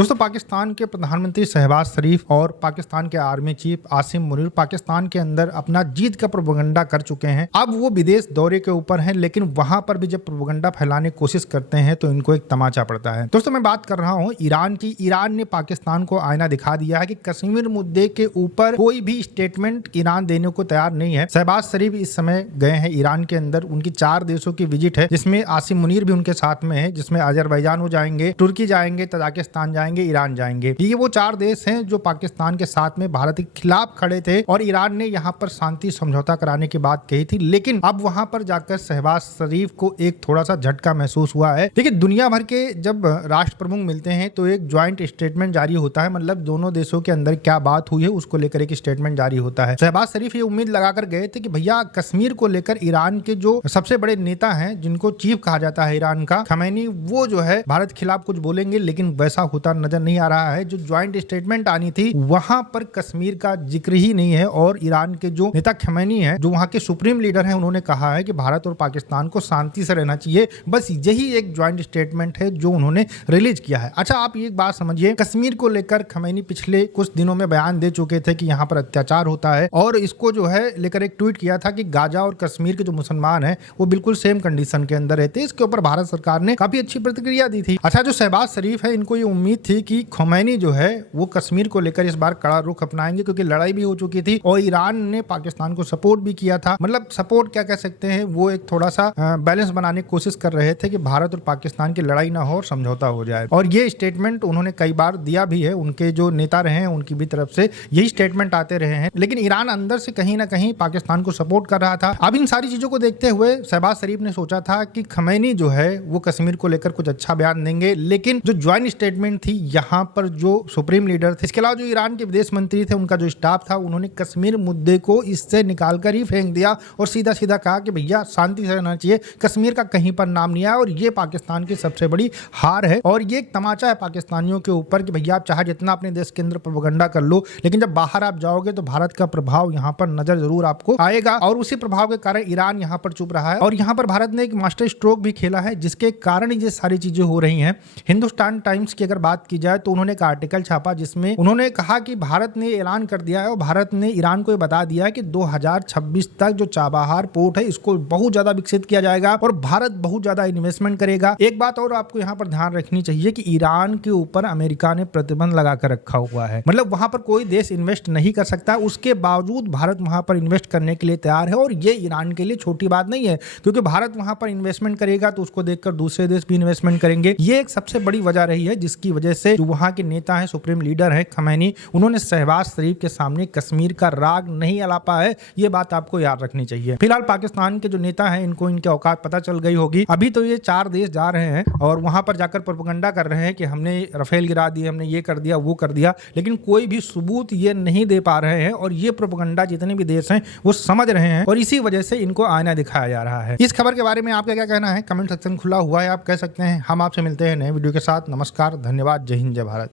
दोस्तों, पाकिस्तान के प्रधानमंत्री शहबाज शरीफ और पाकिस्तान के आर्मी चीफ आसिम मुनीर पाकिस्तान के अंदर अपना जीत का प्रोपेगेंडा कर चुके हैं। अब वो विदेश दौरे के ऊपर हैं, लेकिन वहां पर भी जब प्रोपेगेंडा फैलाने की कोशिश करते हैं तो इनको एक तमाचा पड़ता है। दोस्तों, मैं बात कर रहा हूं ईरान की। ईरान ने पाकिस्तान को आईना दिखा दिया है कि कश्मीर मुद्दे के ऊपर कोई भी स्टेटमेंट ईरान देने को तैयार नहीं है। शहबाज शरीफ इस समय गए हैं ईरान के अंदर, उनकी 4 देशों की विजिट है, जिसमें आसिम मुनीर भी उनके साथ में है, जिसमें अजरबैजान वो जाएंगे, तुर्की जाएंगे, तजाकिस्तान जाएंगे, ईरान जाएंगे। ये वो 4 देश हैं जो पाकिस्तान के साथ में भारत के खिलाफ खड़े थे और ईरान ने यहाँ पर शांति समझौता कराने की बात कही थी। लेकिन अब वहां पर जाकर शहबाज शरीफ को एक थोड़ा सा झटका महसूस हुआ है। देखिए, दुनिया भर के जब राष्ट्र प्रमुख मिलते हैं तो एक ज्वाइंट स्टेटमेंट जारी होता है, मतलब दोनों देशों के अंदर क्या बात हुई है उसको लेकर एक स्टेटमेंट जारी होता है। शहबाज शरीफ ये उम्मीद लगाकर गए थे कि भैया कश्मीर को लेकर ईरान के जो सबसे बड़े नेता हैं, जिनको चीफ कहा जाता है ईरान का, खमैनी, वो जो है भारत के खिलाफ कुछ बोलेंगे, लेकिन वैसा होता नजर नहीं आ रहा है। जो ज्वाइंट स्टेटमेंट आनी थी वहां पर कश्मीर का जिक्र ही नहीं है और ईरान के जो नेता खमैनी है, जो वहां के सुप्रीम लीडर हैं, उन्होंने कहा है कि भारत और पाकिस्तान को शांति से रहना चाहिए। बस यही एक ज्वाइंट स्टेटमेंट है जो उन्होंने रिलीज किया है। अच्छा, आप एक बात समझिए, कश्मीर को लेकर खमैनी पिछले कुछ दिनों में बयान दे चुके थे कि यहाँ पर अत्याचार होता है और इसको जो है लेकर एक ट्वीट किया था कि गाजा और कश्मीर के जो मुसलमान हैं वो बिल्कुल सेम कंडीशन के अंदर रहते हैं। इसके ऊपर भारत सरकार ने काफी अच्छी प्रतिक्रिया दी थी। अच्छा, जो शहबाज शरीफ है, इनको ये उम्मीद थी कि खमैनी जो है वो कश्मीर को लेकर इस बार कड़ा रुख अपनाएंगे, क्योंकि लड़ाई भी हो चुकी थी और ईरान ने पाकिस्तान को सपोर्ट भी किया था। मतलब सपोर्ट क्या कह सकते हैं, वो एक थोड़ा सा बैलेंस बनाने की कोशिश कर रहे थे कि भारत और पाकिस्तान की लड़ाई ना हो और समझौता हो जाए। और ये स्टेटमेंट उन्होंने कई बार दिया भी है, उनके जो नेता रहे हैं उनकी भी तरफ से यही स्टेटमेंट आते रहे हैं। लेकिन ईरान अंदर से कहीं ना कहीं पाकिस्तान को सपोर्ट कर रहा था। अब इन सारी चीजों को देखते हुए शहबाज शरीफ ने सोचा था कि खमैनी जो है वो कश्मीर को लेकर कुछ अच्छा बयान देंगे, लेकिन जो ज्वाइंट स्टेटमेंट थी यहाँ पर जो सुप्रीम लीडर थे, इसके अलावा जो ईरान के विदेश मंत्री थे, उनका जो स्टाफ था, उन्होंने कश्मीर मुद्दे को इससे निकालकर ही फेंक दिया और सीधा सीधा कहा कि भैया शांति से रहना चाहिए, कश्मीर का कहीं पर नाम नहीं आया। और ये पाकिस्तान की सबसे बड़ी हार है और ये एक तमाचा है पाकिस्तानियों के ऊपर कि भैया आप चाहे जितना अपने देश के अंदर प्रोपेगेंडा कर लो, लेकिन जब बाहर आप जाओगे तो भारत का प्रभाव यहाँ पर नजर जरूर आपको आएगा। और उसी प्रभाव के कारण ईरान यहाँ पर चुप रहा है और यहाँ पर भारत ने एक मास्टर स्ट्रोक भी खेला है, जिसके कारण ये सारी चीजें हो रही हैं। हिंदुस्तान टाइम्स की अगर बात की जाए तो उन्होंने एक आर्टिकल छापा जिसमें उन्होंने कहा कि भारत ने ऐलान कर दिया है और भारत ने ईरान को बता दिया है कि 2026 तक जो चाबहार पोर्ट है इसको बहुत ज्यादा विकसित किया जाएगा और भारत बहुत ज्यादा इन्वेस्टमेंट करेगा। एक बात और आपको यहाँ पर ध्यान रखनी चाहिए कि ईरान के ऊपर अमेरिका ने प्रतिबंध लगाकर रखा हुआ है, मतलब वहां पर कोई देश इन्वेस्ट नहीं कर सकता। उसके बावजूद भारत वहां पर इन्वेस्ट करने के लिए तैयार है और ये ईरान के लिए छोटी बात नहीं है, क्योंकि भारत वहां पर इन्वेस्टमेंट करेगा तो उसको देखकर दूसरे देश भी इन्वेस्टमेंट करेंगे। ये एक सबसे बड़ी वजह रही है जिसकी वजह से जो वहां के नेता है, सुप्रीम लीडर है खमैनी, उन्होंने शहबाज शरीफ के सामने कश्मीर का राग नहीं अलापा है। ये बात आपको याद रखनी चाहिए। फिलहाल पाकिस्तान के जो नेता हैं इनको इनके औकात पता चल गई होगी। अभी तो ये 4 देश जा रहे हैं और वहां पर जाकर प्रोपेगेंडा कर रहे हैं कि हमने राफेल गिरा दिए, हमने ये कर दिया, वो कर दिया, लेकिन कोई भी सबूत ये नहीं दे पा रहे हैं और ये प्रोपेगेंडा जितने भी देश हैं वो समझ रहे हैं और इसी वजह से इनको आईना दिखाया जा रहा है। इस खबर के बारे में आपका क्या कहना है? कमेंट सेक्शन खुला हुआ है, आप कह सकते हैं। हम आपसे मिलते हैं नए वीडियो के साथ। नमस्कार, धन्यवाद, जय हिंद, जय भारत।